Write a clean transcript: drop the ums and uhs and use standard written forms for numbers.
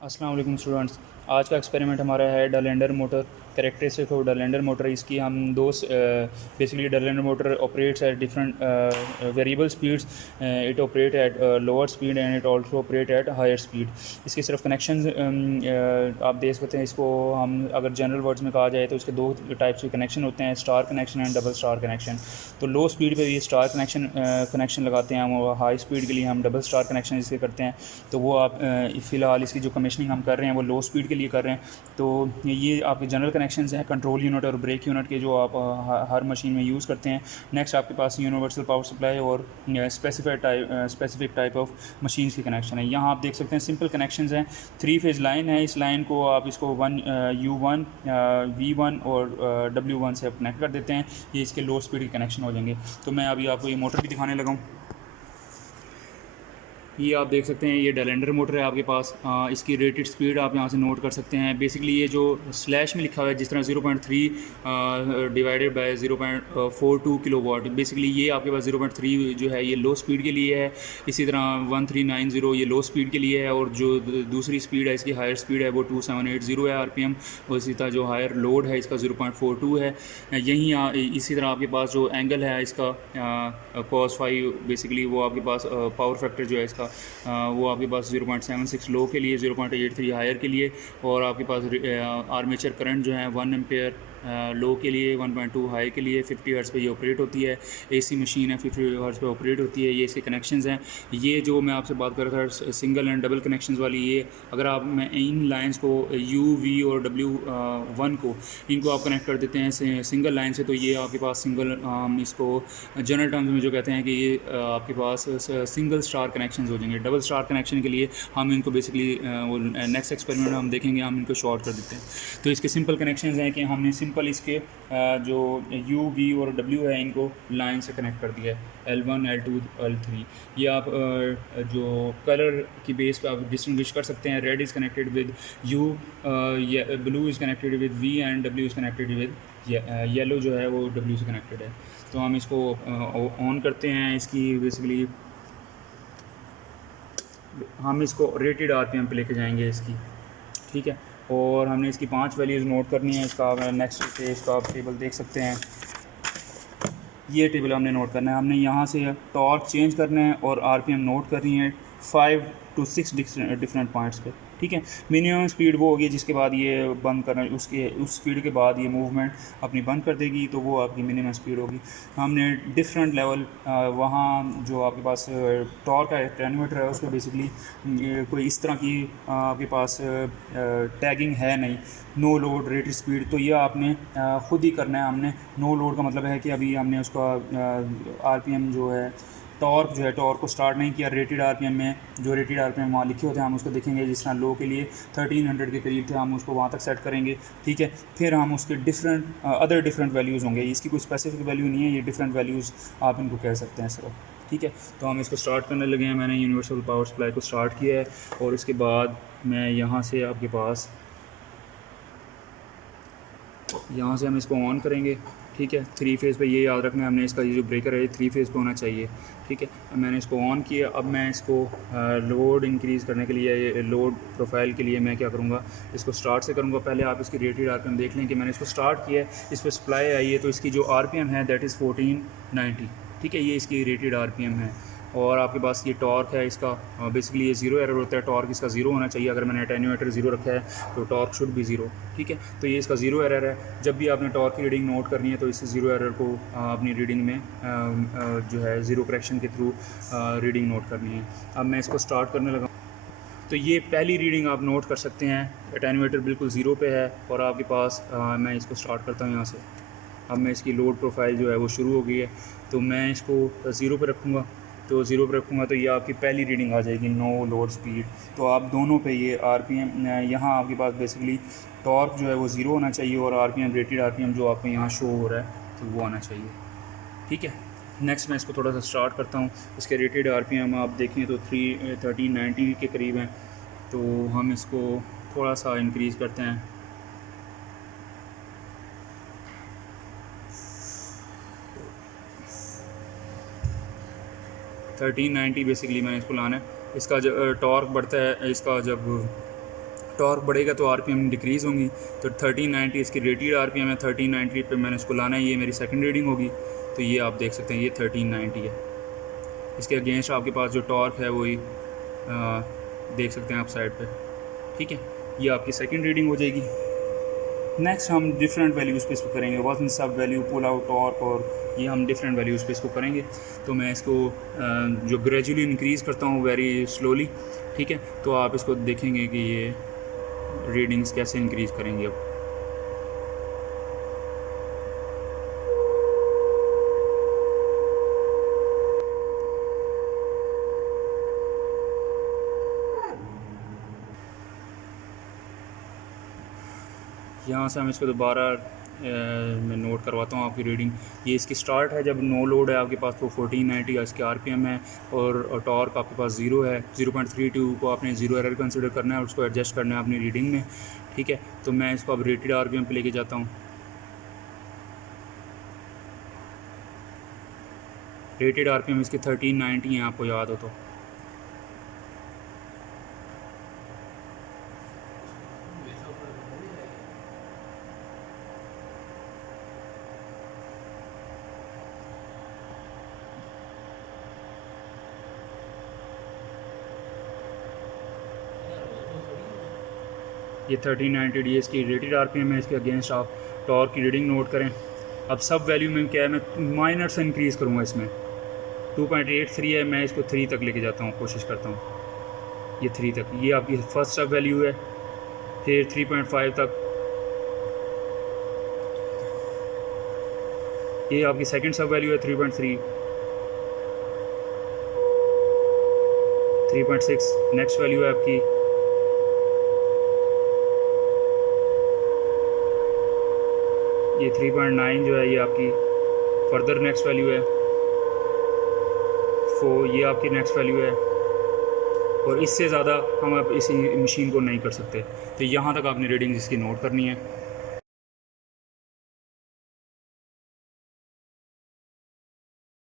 अस्सलाम वालेकुम स्टूडेंट्स। आज का एक्सपेरिमेंट हमारा है Dahlander motor. Characteristic of Dahlander motor इसकी हम basically Dahlander motor operates at different variable speeds. It operate at lower speed and it also operate at higher speed. इसके सिर्फ कनेक्शन आप देख सकते हैं। इसको हम अगर जनरल वर्ड्स में कहा जाए तो इसके दो टाइप्स के कनेक्शन होते हैं, star connection and double star connection. तो लो स्पीड पे ये स्टार कनेक्शन लगाते हैं हम, और हाई स्पीड के लिए हम डबल स्टार कनेक्शन इसके करते हैं। तो वो आप फ़िलहाल इसकी जो कमीशनिंग हम कर रहे हैं वो लो स्पीड के लिए कर रहे हैं। तो ये आपके जनरल कनेक्शंस हैं कंट्रोल यूनिट और ब्रेक यूनिट के, जो आप हर मशीन में यूज़ करते हैं। नेक्स्ट आपके पास यूनिवर्सल पावर सप्लाई और स्पेसिफिक टाइप ऑफ मशीन्स की कनेक्शन है। यहाँ आप देख सकते हैं सिंपल कनेक्शंस हैं। 3 फेज़ लाइन है। इस लाइन को आप इसको U1 V1 और W1 से आप कनेक्ट कर देते हैं। ये इसके लो स्पीड के कनेक्शन हो जाएंगे। तो मैं अभी आपको ये मोटर भी दिखाने लगा हूँ। ये आप देख सकते हैं, ये डलेंडर मोटर है आपके पास। इसकी रेटेड स्पीड आप यहाँ से नोट कर सकते हैं। बेसिकली ये जो स्लैश में लिखा हुआ है, जिस तरह 0.3 डिवाइडेड बाय 0.42 किलोवाट, बेसिकली ये आपके पास 0.3 जो है ये लो स्पीड के लिए है। इसी तरह 1390 ये लो स्पीड के लिए है, और जो दूसरी स्पीड है इसकी हायर स्पीड है वो 2780 है RPM। और इसी तरह जो हायर लोड है इसका 0.42 है। यहीं इसी तरह आपके पास जो एंगल है इसका cos5, बेसिकली वो आपके पास पावर फैक्टर जो है इसका वो आपके पास 0.76 लो के लिए, 0.83 हायर के लिए। और आपके पास आर्मेचर करंट जो है 1 एम्पेयर लो के लिए, 1.2 हाई के लिए। 50 हर्ट्ज़ पे ये ऑपरेट होती है। AC मशीन है, 50 हर्ट्ज़ पे ऑपरेट होती है। ये इसके कनेक्शंस हैं। ये जो मैं आपसे बात कर रहा था सिंगल एंड डबल कनेक्शंस वाली, ये अगर आप मैं इन लाइंस को U, V और W1 को इनको आप कनेक्ट कर देते हैं सिंगल लाइन से, तो ये आपके पास सिंगल, इसको जनरल टर्म्स में जो कहते हैं कि ये आपके पास सिंगल स्टार कनेक्शन हो जाएंगे। डबल स्टार कनेक्शन के लिए हम इनको बेसिकली वो नेक्स्ट एक्सपेरिमेंट में हम देखेंगे, हम इनको शॉर्ट कर देते हैं। तो इसके सिंपल कनेक्शंस हैं कि हमने सिंपल इसके जो U, V और W है इनको लाइन से कनेक्ट कर दिया है, L1, L2, L3। ये आप जो कलर की बेस पे आप डिस्टिंग्विश कर सकते हैं। Red is connected with U, blue is connected with V and W is connected with yellow जो है वो W से कनेक्टेड है। तो हम इसको ऑन करते हैं। इसकी बेसिकली हम इसको रेटेड RPM पे लेके जाएंगे इसकी, ठीक है। और हमने इसकी 5 वैल्यूज़ नोट करनी है। इसका नेक्स्ट पे इसका आप टेबल देख सकते हैं। ये टेबल हमने नोट करना है। हमने यहाँ से टॉर्क चेंज करना है और RPM नोट करनी है 5 to 6 डिफरेंट पॉइंट्स पे, ठीक है। मिनिमम स्पीड वो होगी जिसके बाद ये बंद करना, उस स्पीड के बाद ये मूवमेंट अपनी बंद कर देगी, तो वो आपकी मिनिमम स्पीड होगी। हमने डिफरेंट लेवल वहाँ जो आपके पास टॉर्क का एटेन्यूएटर है उसको बेसिकली कोई इस तरह की आपके पास टैगिंग है नहीं। नो लोड रेटेड स्पीड, तो ये आपने ख़ुद ही करना है। हमने नो लोड का मतलब है कि अभी हमने उसका RPM जो है, टॉर्क जो है, टॉर्क को स्टार्ट नहीं किया। रेटेड RPM में जो रेटेड RPM वहाँ लिखे होते हैं हम उसको देखेंगे। जिस तरह लो के लिए 1300 के करीब थे, हम उसको वहाँ तक सेट करेंगे, ठीक है। फिर हम उसके अदर डिफरेंट वैल्यूज़ होंगे। इसकी कोई स्पेसिफिक वैल्यू नहीं है, ये डिफरेंट वैल्यूज़ आप इनको कह सकते हैं सिर्फ, ठीक है। तो हम इसको स्टार्ट करने लगे हैं। मैंने यूनिवर्सल पावर सप्लाई को स्टार्ट किया है, और इसके बाद मैं यहाँ से आपके पास हम इसको ऑन करेंगे, ठीक है। 3 फेज़ पे ये याद रखना है हमने, इसका ये जो ब्रेकर है 3 फेज़ पे होना चाहिए, ठीक है। मैंने इसको ऑन किया। अब मैं इसको लोड इंक्रीज़ करने के लिए, लोड प्रोफाइल के लिए मैं क्या करूँगा, इसको स्टार्ट से करूँगा। पहले आप इसकी रेटेड RPM देख लें कि मैंने इसको स्टार्ट किया है। इस पर सप्लाई आई है, तो इसकी जो RPM है दैट इज़ 1490, ठीक है। ये इसकी रेटेड RPM है। और आपके पास ये टॉर्क है इसका, बेसिकली ये ज़ीरो एरर होता है। टॉर्क इसका ज़ीरो होना चाहिए। अगर मैंने एटेन्यूएटर ज़ीरो रखा है तो टॉर्क शुड भी ज़ीरो, ठीक है। तो ये इसका ज़ीरो एरर है। जब भी आपने टॉर्क की रीडिंग नोट करनी है तो इस ज़ीरो एरर को अपनी रीडिंग में जो है ज़ीरो करेक्शन के थ्रू रीडिंग नोट करनी है। अब मैं इसको स्टार्ट करने लगा। तो ये पहली रीडिंग आप नोट कर सकते हैं। एटेन्यूएटर बिल्कुल ज़ीरो पे है, और आपके पास मैं इसको स्टार्ट करता हूँ यहाँ से। अब मैं इसकी लोड प्रोफाइल जो है वो शुरू हो गई है, तो मैं इसको ज़ीरो पे रखूँगा। तो ज़ीरो पे रखूँगा तो ये आपकी पहली रीडिंग आ जाएगी, नो लोड स्पीड। तो आप दोनों पे ये RPM, यहाँ आपके पास बेसिकली टॉर्क जो है वो ज़ीरो होना चाहिए, और RPM रेटेड RPM जो आपको यहाँ शो हो रहा है तो वो आना चाहिए, ठीक है। नेक्स्ट मैं इसको थोड़ा सा स्टार्ट करता हूँ। इसके रेटेड RPM आप देखें तो 1390 के करीब हैं। तो हम इसको थोड़ा सा इंक्रीज़ करते हैं। 1390 बेसिकली मैंने इसको लाना है। इसका जब टॉर्क बढ़ता है, इसका जब टॉर्क बढ़ेगा तो आरपीएम डिक्रीज़ होंगी। तो 1390 इसकी रेटेड आरपीएम है, 1390 पे मैंने इसको लाना है, ये मेरी सेकंड रीडिंग होगी। तो ये आप देख सकते हैं ये 1390 है। इसके अगेंस्ट आपके पास जो टॉर्क है वही देख सकते हैं आप साइड पे, ठीक है। ये आपकी सेकंड रीडिंग हो जाएगी। नेक्स्ट हम डिफरेंट वैल्यूज़ पे इसको करेंगे, वजन, सब वैल्यू, पुल आउट, टॉर्क, और ये हम डिफरेंट वैल्यूज़ पे इसको करेंगे। तो मैं इसको जो ग्रेजुअली इंक्रीज़ करता हूँ वेरी स्लोली, ठीक है। तो आप इसको देखेंगे कि ये रीडिंग्स कैसे इंक्रीज़ करेंगे। अब यहाँ से हम इसको दोबारा मैं नोट करवाता हूँ आपकी रीडिंग। ये इसकी स्टार्ट है जब नो लोड है आपके पास, तो 1490 का इसके आरपीएम है, और टॉर्क आपके पास 0 है। 0.32 को आपने 0 एरर कंसिडर करना है और उसको एडजस्ट करना है अपनी रीडिंग में, ठीक है। तो मैं इसको अब रेटेड आरपीएम पे लेके जाता हूँ। रेटेड आरपीएम इसकी 1390 है, आपको याद हो तो। ये 1390 डी की रेटेड आरपीएम है। इसके अगेंस्ट आप टॉर्क की रीडिंग नोट करें। अब सब वैल्यू में क्या है, मैं माइनर से इंक्रीज़ करूँगा इसमें। 2.83 है, मैं इसको 3 तक लेके जाता हूँ, कोशिश करता हूँ ये 3 तक। ये आपकी फर्स्ट सब वैल्यू है, फिर 3.5 तक, ये आपकी सेकंड सब वैल्यू है 3.3, 3.6 नेक्स्ट वैल्यू है आपकी, ये 3.9 जो है ये आपकी फर्दर नेक्स्ट वैल्यू है, 4 ये आपकी नेक्स्ट वैल्यू है, और इससे ज़्यादा हम अब इसी मशीन को नहीं कर सकते। तो यहाँ तक आपने रीडिंग्स इसकी नोट करनी है।